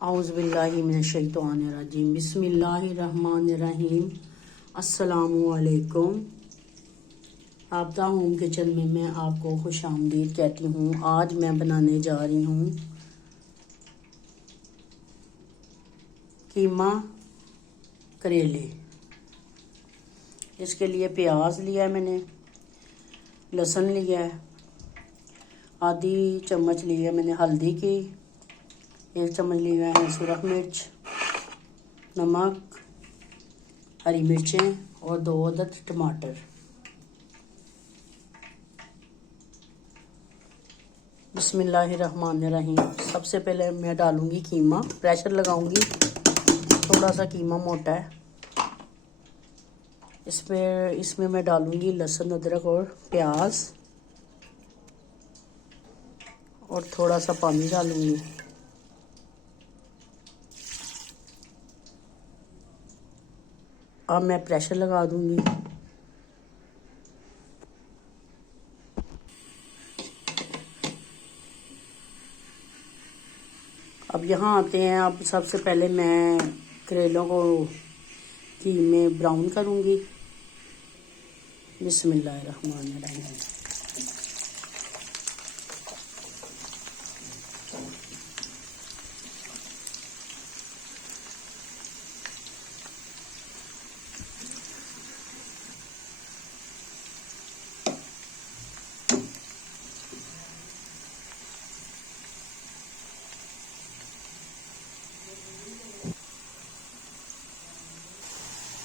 औज़ुबिल्लाहि मिनश्शैतानिर्रजीम बिस्मिल्लाहिर्रहमानिर्रहीम। अस्सलामुअलैकुम। आपदा होम किचन में मैं आपको खुश आमदीद कहती हूँ। आज मैं बनाने जा रही हूँ कीमा करेले। इसके लिए प्याज लिया है मैंने, लहसुन लिया है, आधी चम्मच लिया मैंने हल्दी की, 1 चम्मच लिया है सुरख मिर्च, नमक, हरी मिर्चें और 2 अदद टमाटर। बिस्मिल्लाहिर्रहमानिर्रहीम। सबसे पहले मैं डालूंगी कीमा, प्रेशर लगाऊंगी। थोड़ा सा कीमा मोटा है। इसमें मैं डालूंगी लहसुन, अदरक और प्याज और थोड़ा सा पानी डालूंगी। अब मैं प्रेशर लगा दूंगी। अब यहाँ आते हैं। अब सबसे पहले मैं करेलों को घी में ब्राउन करूंगी। बिस्मिल्लाहिर्रहमानिर्रहीम।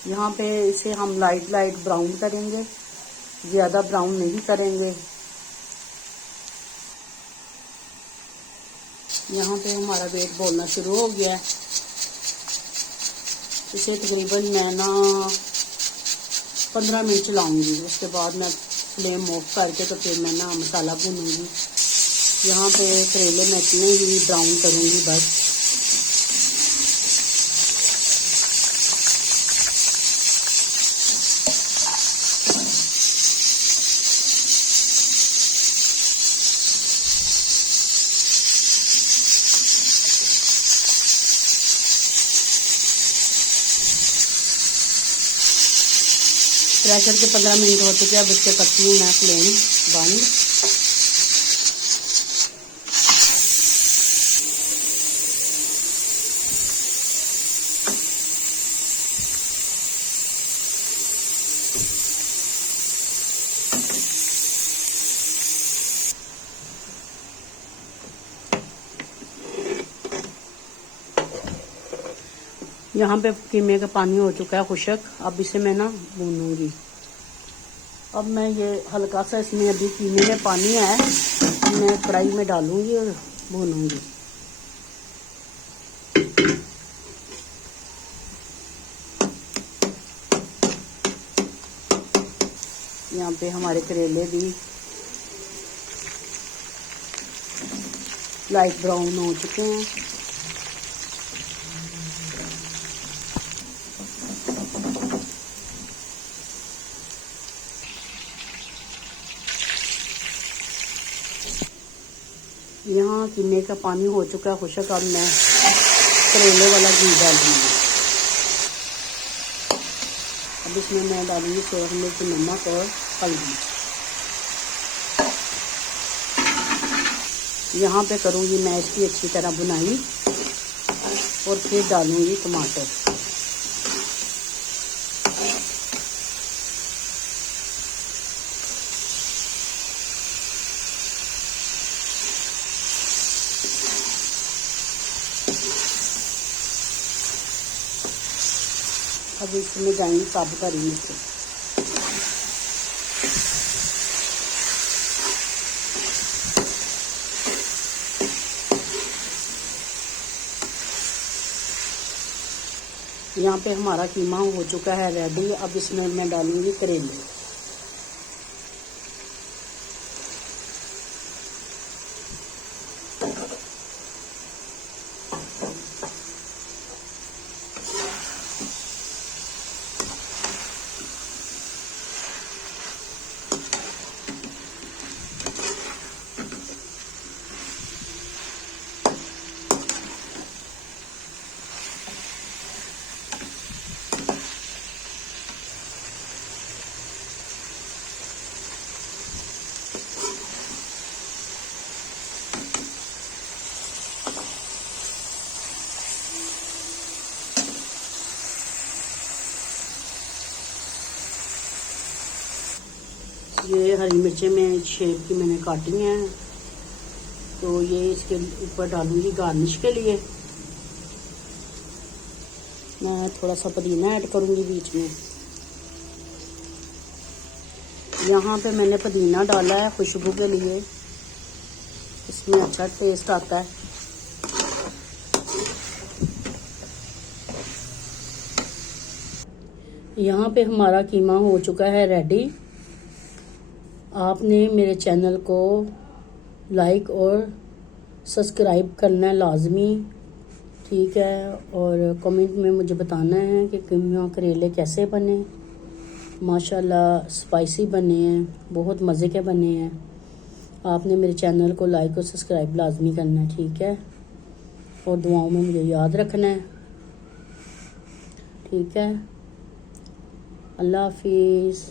यहाँ पे इसे हम लाइट ब्राउन करेंगे, ज़्यादा ब्राउन नहीं करेंगे। यहाँ पे हमारा वेट बोलना शुरू हो गया है। इसे तकरीबन मैं 15 मिनट चलाऊंगी। उसके बाद मैं फ्लेम ऑफ करके तो फिर मैं मसाला भूनूंगी। यहाँ पे करेले मैं इतने ही ब्राउन करूंगी बस। प्रेशर के 15 मिनट हो चुके हैं। अब इसके करती हूँ मैं फ्लेम बंद। यहाँ पे कीमे का पानी हो चुका है खुश्क। अब इसे मैं भूनूंगी। अब मैं ये हल्का सा इसमें अभी कीमे में पानी है, मैं कढ़ाई में डालूंगी और भूनूंगी। यहाँ पे हमारे करेले भी लाइट ब्राउन हो चुके हैं। यहाँ कीमे का पानी हो चुका है खुश्क। अब मैं करेले वाला घी डालूंगी। अब इसमें मैं डालूंगी सुरख मिर्च, नमक और हल्दी। यहाँ पे करूँगी मैं इसकी अच्छी तरह बुनाई और फिर डालूंगी टमाटर। अब इसमें जाएंगी साबुत हरी मिर्च। यहाँ पे हमारा कीमा हो चुका है रेडी। अब इसमें मैं डालूंगी करेले। ये हरी मिर्चें मैं शेप की मैंने काटी हैं, तो ये इसके ऊपर डालूंगी गार्निश के लिए। मैं थोड़ा सा पुदीना ऐड करूंगी बीच में। यहाँ पे मैंने पुदीना डाला है खुशबू के लिए, इसमें अच्छा टेस्ट आता है। यहाँ पे हमारा कीमा हो चुका है रेडी। आपने मेरे चैनल को लाइक और सब्सक्राइब करना है लाजमी, ठीक है। और कमेंट में मुझे बताना है कि कीमा करेले कैसे बने। माशाल्लाह स्पाइसी बने हैं, बहुत मज़े के बने हैं। आपने मेरे चैनल को लाइक और सब्सक्राइब लाजमी करना है, ठीक है। और दुआओं में मुझे याद रखना है, ठीक है। अल्लाह हाफिज़।